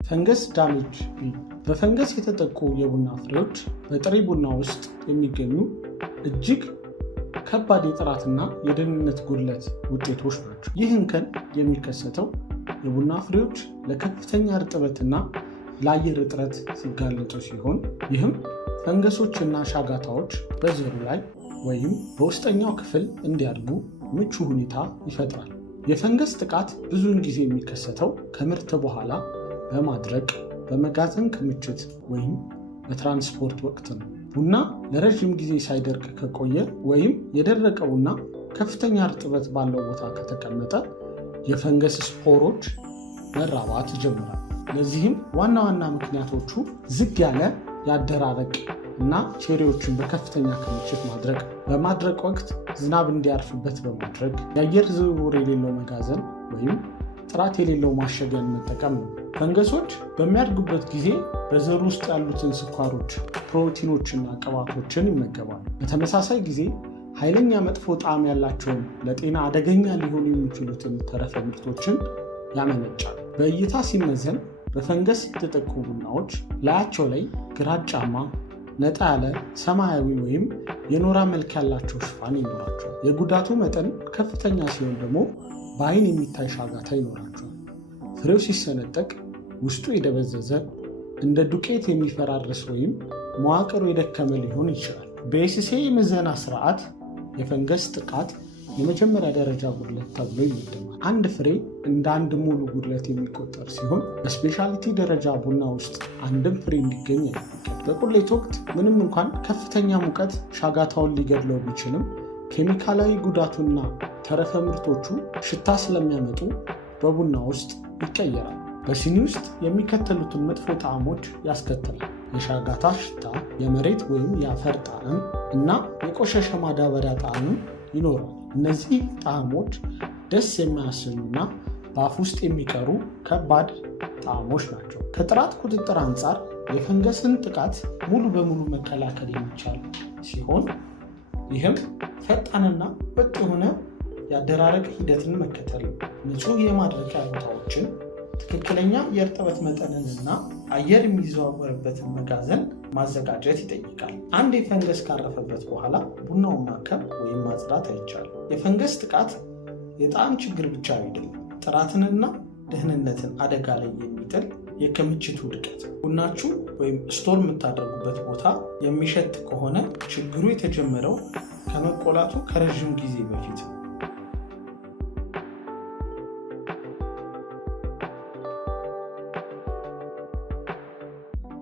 ፈንገስ ዳሜጅ ቢ በፈንገስ የተጠቁ የቡና ፍሬዎች በጥሬ ቡና ውስጥ የሚገኙ እጅግ ከባድ የጥራትና የደህንነት ጉድለት ውጤቶች ናቸው። ይህ እንከን የሚከሰተው የቡና ፍሬዎች ለከፍተኛ እርጥበትና ለአየር እጥረት ሲጋለጡ ሲሆን ይህም ፈንገሶችና ሻጋታዎች በዘሩ ላይ ወይም በውስጠኛው ክፍል እንዲያድጉ ምቹ ሁኔታ ይፈጥራል። የፈንገስ ጥቃት ብዙውን ጊዜ የሚከሰተው ከምርት በኋላ በማድረቅ በመጋዘን ክምችት ወይም በትራንስፖርት ወቅት ነው። ቡና ለረዥም ጊዜ ሳይደርቅ ከቆየ ወይም የደረቀ ቡና ከፍተኛ እርጥበት ባለው ቦታ ከተቀመጠ የፈንገስ ስፖሮች መራባት ይጀምራል። ለዚህም ዋና ዋና ምክንያቶቹ ዝግ ያለ የአደራረቅ እና ቼሪዎችን በከፍተኛ ክምችት ማድረግ፣ በማድረቅ ወቅት ዝናብ እንዲያርፍበት በማድረግ የአየር ዝውውር የሌለው መጋዘን ወይም ጥራት የሌለው ማሸጊያን መጠቀም ነው። ፈንገሶች በሚያድጉበት ጊዜ በዘሩ ውስጥ ያሉትን ስኳሮች፣ ፕሮቲኖችና ቅባቶችን ይመገባሉ። በተመሳሳይ ጊዜ ኃይለኛ መጥፎ ጣዕም ያላቸውን ለጤና አደገኛ ሊሆኑ የሚችሉትን ተረፈ ምርቶችን ያመነጫል። በእይታ ሲመዘን በፈንገስ የተጠቁ ቡናዎች ላያቸው ላይ ግራጫማ፣ ነጣ ያለ ሰማያዊ ወይም የኖራ መልክ ያላቸው ሽፋን ይኖራቸዋል። የጉዳቱ መጠን ከፍተኛ ሲሆን ደግሞ በአይን የሚታይ ሻጋታ ይኖራቸዋል። ፍሬው ሲሰነጠቅ ውስጡ የደበዘዘ እንደ ዱቄት የሚፈራርስ ወይም መዋቅሩ የደከመ ሊሆን ይችላል። በኤስሴ የምዘና ስርዓት የፈንገስ ጥቃት የመጀመሪያ ደረጃ ጉድለት ተብሎ ይመደባል። አንድ ፍሬ እንደ አንድ ሙሉ ጉድለት የሚቆጠር ሲሆን በስፔሻሊቲ ደረጃ ቡና ውስጥ አንድም ፍሬ እንዲገኝ ያደርጋል። በቁሌት ወቅት ምንም እንኳን ከፍተኛ ሙቀት ሻጋታውን ሊገድለው ቢችልም ኬሚካላዊ ጉዳቱና ተረፈ ምርቶቹ ሽታ ስለሚያመጡ በቡና ውስጥ ይቀየራል። በሲኒ ውስጥ የሚከተሉትን መጥፎ ጣዕሞች ያስከትላል። የሻጋታ ሽታ፣ የመሬት ወይም የአፈር ጣዕም እና የቆሸሸ ማዳበሪያ ጣዕም ይኖራል። እነዚህ ጣዕሞች ደስ የማያሰኙና በአፍ ውስጥ የሚቀሩ ከባድ ጣዕሞች ናቸው። ከጥራት ቁጥጥር አንጻር የፈንገስን ጥቃት ሙሉ በሙሉ መከላከል የሚቻል ሲሆን ይህም ፈጣንና ወጥ የሆነ የአደራረቅ ሂደትን መከተል፣ ንጹህ የማድረቂያ ቦታዎችን፣ ትክክለኛ የእርጥበት መጠንንና አየር የሚዘዋወርበትን መጋዘን ማዘጋጀት ይጠይቃል። አንድ የፈንገስ ካረፈበት በኋላ ቡናውን ማከም ወይም ማጽዳት አይቻልም። የፈንገስ ጥቃት የጣዕም ችግር ብቻ አይደለም፣ ጥራትንና ደህንነትን አደጋ ላይ የሚጥል የክምችት ውድቀት። ቡናችሁ ወይም ስቶር የምታደርጉበት ቦታ የሚሸት ከሆነ ችግሩ የተጀመረው ከመቆላቱ ከረዥም ጊዜ በፊት